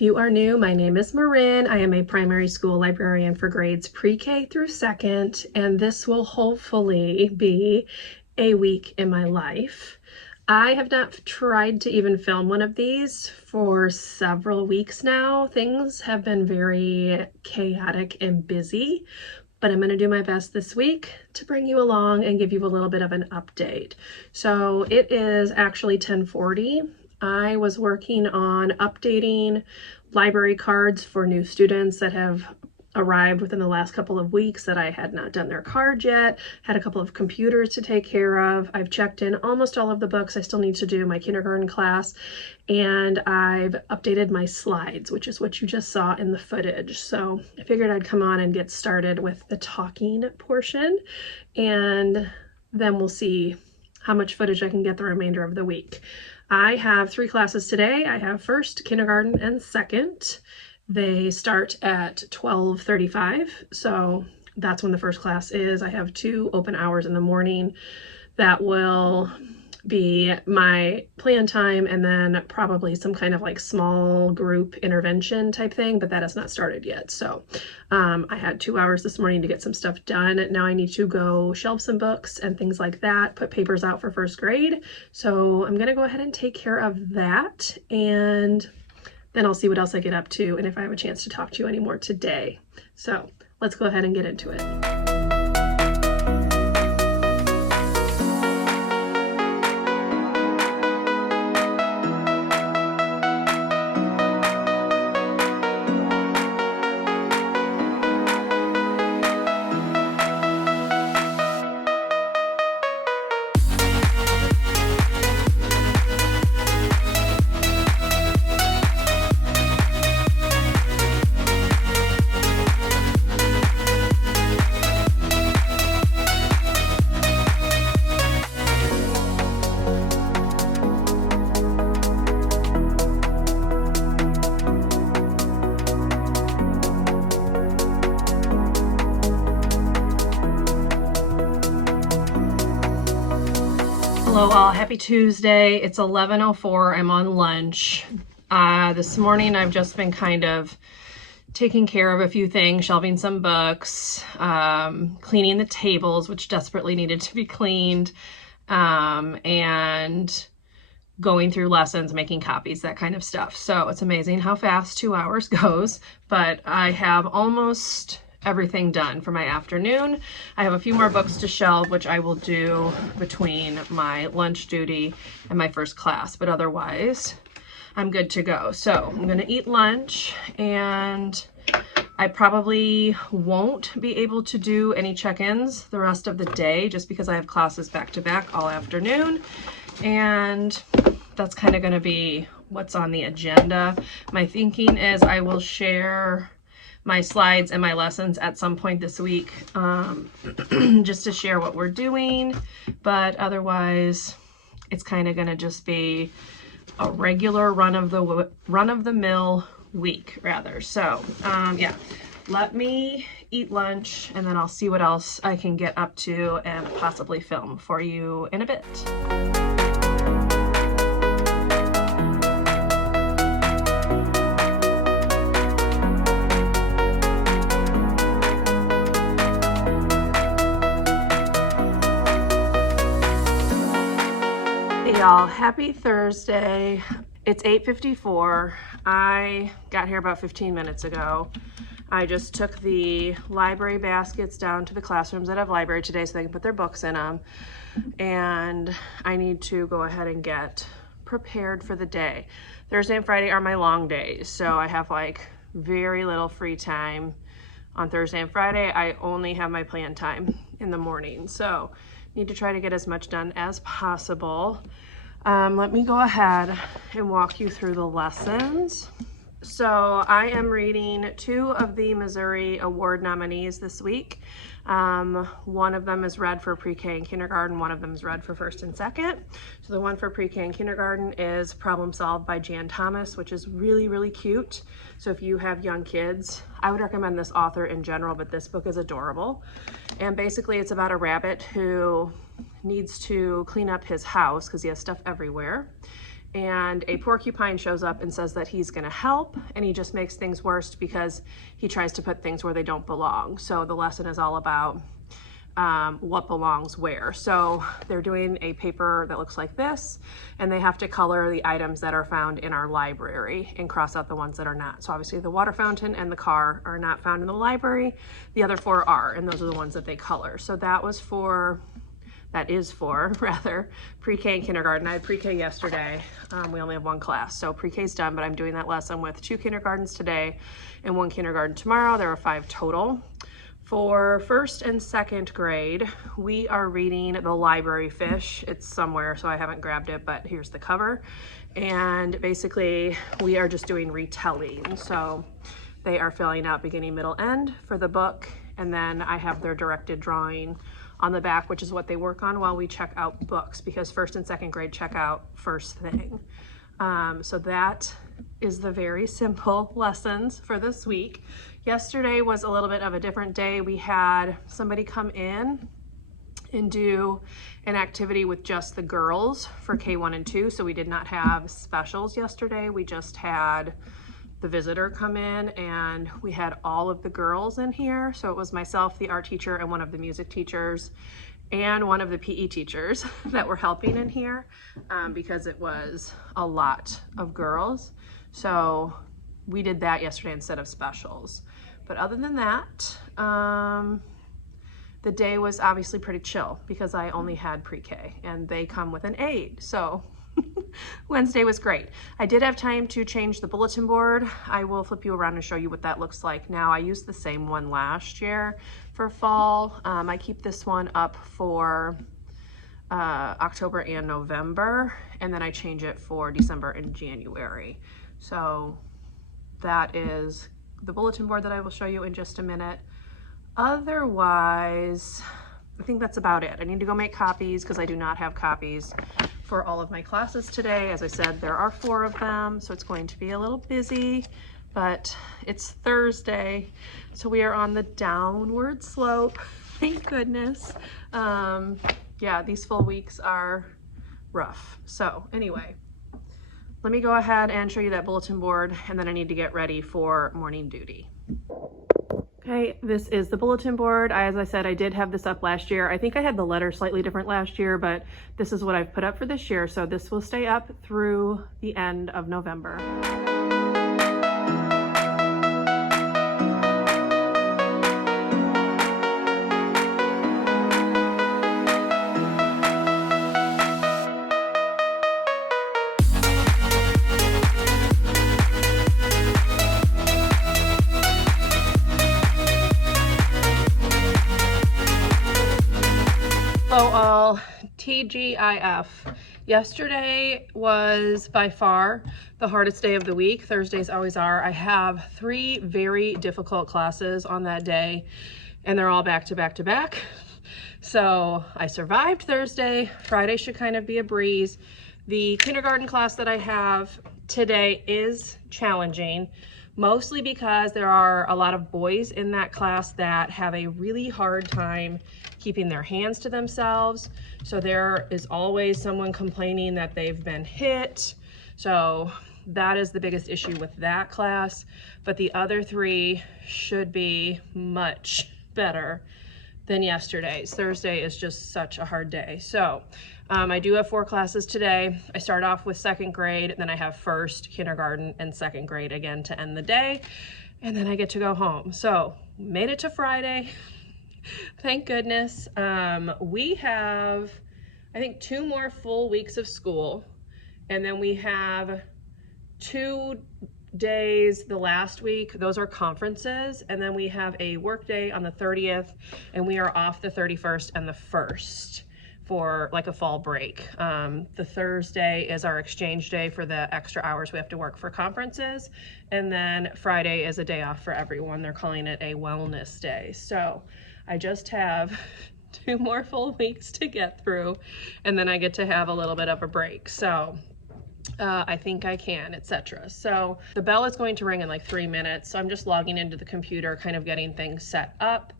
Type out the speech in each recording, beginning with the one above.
If you are new, my name is Marin. I am a primary school librarian for grades pre-K through second, and this will hopefully be a week in my life. I have not tried to even film one of these for several weeks now. Things have been very chaotic and busy, but I'm going to do my best this week to bring you along and give you a little bit of an update. So it is actually 10:40. I was working on updating library cards for new students that have arrived within the last couple of weeks that I had not done their card yet. Had a couple of computers to take care of. I've checked in almost all of the books. I still need to do my kindergarten class, and I've updated my slides, which is what you just saw in the footage. So I figured I'd come on and get started with the talking portion, and then we'll see how much footage I can get the remainder of the week. I have 3 classes today. I have first, kindergarten, and second. They start at 12:35, so that's when the first class is. I have 2 open hours in the morning. That will be my plan time, and then probably some kind of like small group intervention type thing, but that has not started yet. So I had 2 hours this morning to get some stuff done. Now I need to go shelve some books and things like that, put papers out for first grade. So I'm gonna go ahead and take care of that, and then I'll see what else I get up to and if I have a chance to talk to you anymore today. So let's go ahead and get into it. Hello all, happy Tuesday. It's 11:04, I'm on lunch. This morning I've just been kind of taking care of a few things, shelving some books, cleaning the tables, which desperately needed to be cleaned, and going through lessons, making copies, that kind of stuff. So it's amazing how fast 2 hours goes, but I have almost everything done for my afternoon. I have a few more books to shelve, which I will do between my lunch duty and my first class, but otherwise I'm good to go. So I'm gonna eat lunch, and I probably won't be able to do any check-ins the rest of the day just because I have classes back to back all afternoon, and that's kind of gonna be what's on the agenda. My thinking is I will share my slides and my lessons at some point this week, just to share what we're doing, but otherwise it's kind of going to just be a regular run-of-the-mill week rather. So yeah, let me eat lunch, and then I'll see what else I can get up to and possibly film for you in a bit. Y'all, happy Thursday. It's 8:54. I got here about 15 minutes ago. I just took the library baskets down to the classrooms that have library today so they can put their books in them, and I need to go ahead and get prepared for the day. Thursday and Friday are my long days, so I have like very little free time on Thursday and Friday. I only have my plan time in the morning, so need to try to get as much done as possible. Let me go ahead and walk you through the lessons. So I am reading 2 of the Missouri Award nominees this week. One of them is read for pre-K and kindergarten. One of them is read for first and second. So the one for pre-K and kindergarten is Problem Solved by Jan Thomas, which is really, really cute. So if you have young kids, I would recommend this author in general, but this book is adorable. And basically it's about a rabbit who needs to clean up his house because he has stuff everywhere. and a porcupine shows up and says that he's gonna help, and he just makes things worse because he tries to put things where they don't belong. So the lesson is all about what belongs where. So they're doing a paper that looks like this, and they have to color the items that are found in our library and cross out the ones that are not. So obviously the water fountain and the car are not found in the library. The other 4 are, and those are the ones that they color. So that is for pre-K and kindergarten. I had pre-K yesterday. We only have 1 class, so pre-K is done, but I'm doing that lesson with 2 kindergartens today and 1 kindergarten tomorrow. There are 5 total. For 1st and 2nd grade, we are reading The Library Fish. It's somewhere, so I haven't grabbed it, but here's the cover. And basically, we are just doing retelling. So they are filling out beginning, middle, end for the book, and then I have their directed drawing on the back, which is what they work on while we check out books, because 1st and 2nd grade check out first thing. So that is the very simple lessons for this week. Yesterday was a little bit of a different day. We had somebody come in and do an activity with just the girls for K1 and 2. So we did not have specials yesterday. We just had the visitor come in, and we had all of the girls in here. So it was myself, the art teacher, and one of the music teachers, and one of the PE teachers that were helping in here because it was a lot of girls. So we did that yesterday instead of specials. But other than that, the day was obviously pretty chill because I only had pre-K and they come with an aide. So Wednesday was great. I did have time to change the bulletin board. I will flip you around and show you what that looks like now. I used the same one last year for fall. I keep this one up for October and November, and then I change it for December and January. So that is the bulletin board that I will show you in just a minute. Otherwise, I think that's about it. I need to go make copies because I do not have copies for all of my classes today. As I said, there are 4 of them, so it's going to be a little busy, but it's Thursday, so we are on the downward slope. Thank goodness. Yeah, these full weeks are rough. So anyway, let me go ahead and show you that bulletin board, and then I need to get ready for morning duty. Okay, this is the bulletin board. As I said, I did have this up last year. I think I had the letter slightly different last year, but this is what I've put up for this year. So this will stay up through the end of November. Hello all, TGIF. Yesterday was by far the hardest day of the week. Thursdays always are. I have 3 very difficult classes on that day, and they're all back to back to back. So I survived Thursday. Friday should kind of be a breeze. The kindergarten class that I have today is challenging, mostly because there are a lot of boys in that class that have a really hard time keeping their hands to themselves. So there is always someone complaining that they've been hit. So that is the biggest issue with that class. But the other 3 should be much better than yesterday's. Thursday is just such a hard day. So I do have 4 classes today. I start off with 2nd grade, then I have 1st, kindergarten, and 2nd grade again to end the day. And then I get to go home. So made it to Friday. Thank goodness. We have, I think, 2 more full weeks of school, and then we have 2 days the last week. Those are conferences, and then we have a work day on the 30th, and we are off the 31st and the 1st for like a fall break. The Thursday is our exchange day for the extra hours we have to work for conferences, and then Friday is a day off for everyone. They're calling it a wellness day. So I just have 2 more full weeks to get through, and then I get to have a little bit of a break. So I think I can, etc. So the bell is going to ring in like 3 minutes. So I'm just logging into the computer, kind of getting things set up.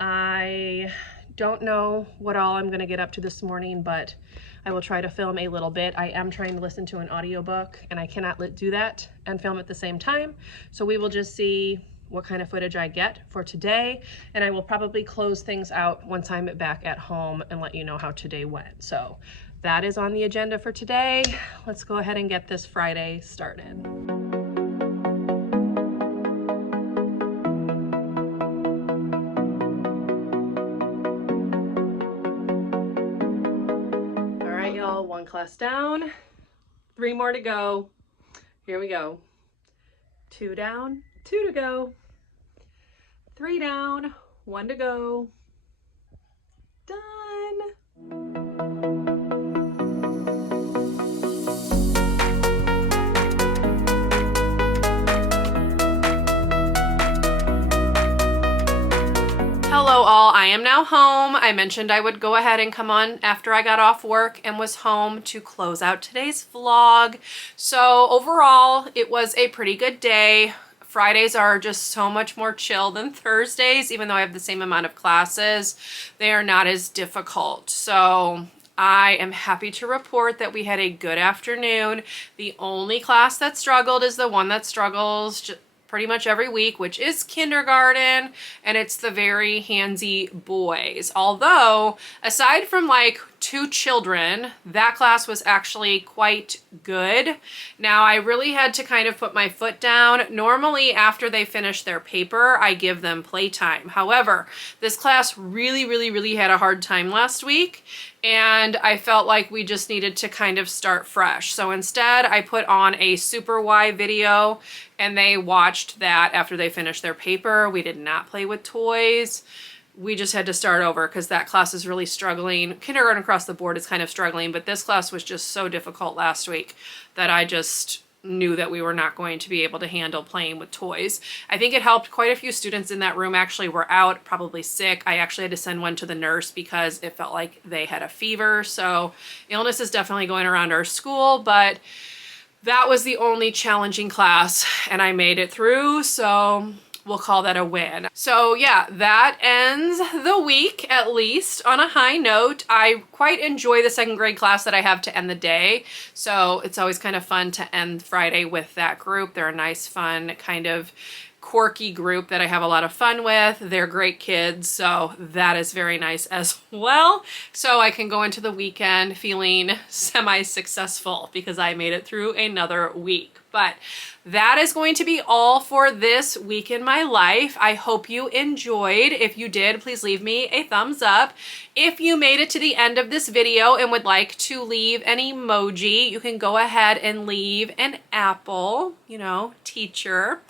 I don't know what all I'm gonna get up to this morning, but I will try to film a little bit. I am trying to listen to an audiobook and I cannot do that and film at the same time. So we will just see what kind of footage I get for today. And I will probably close things out once I'm back at home and let you know how today went. So that is on the agenda for today. Let's go ahead and get this Friday started. All right, y'all, one class down, 3 more to go. Here we go. 2 down, 2 to go. 3 down, 1 to go. Done. Hello all, I am now home. I mentioned I would go ahead and come on after I got off work and was home to close out today's vlog. So overall, it was a pretty good day. Fridays are just so much more chill than Thursdays, even though I have the same amount of classes. They are not as difficult. So I am happy to report that we had a good afternoon. The only class that struggled is the one that struggles pretty much every week, which is kindergarten, and it's the very handsy boys. Although, aside from like 2 children, that class was actually quite good. Now, I really had to kind of put my foot down. Normally, after they finish their paper, I give them playtime. However, this class really had a hard time last week, and I felt like we just needed to kind of start fresh. So instead, I put on a Super Y video, and they watched that after they finished their paper. We did not play with toys. We just had to start over because that class is really struggling. Kindergarten across the board is kind of struggling, but this class was just so difficult last week that I just knew that we were not going to be able to handle playing with toys. I think it helped. Quite a few students in that room actually were out, probably sick. I actually had to send one to the nurse because it felt like they had a fever. So illness is definitely going around our school, but that was the only challenging class and I made it through. So we'll call that a win. So yeah, that ends the week, at least on a high note. I quite enjoy the 2nd grade class that I have to end the day. So it's always kind of fun to end Friday with that group. They're a nice, fun, kind of quirky group that I have a lot of fun with. They're great kids, so that is very nice as well. So I can go into the weekend feeling semi-successful because I made it through another week. But that is going to be all for this week in my life. I hope you enjoyed. If you did, please leave me a thumbs up. If you made it to the end of this video and would like to leave an emoji, you can go ahead and leave an apple, you know, teacher,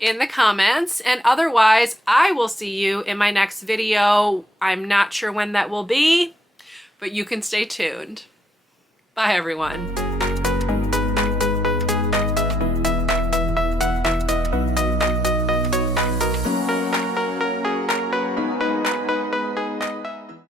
in the comments. And otherwise, I will see you in my next video. I'm not sure when that will be, but you can stay tuned. Bye, everyone.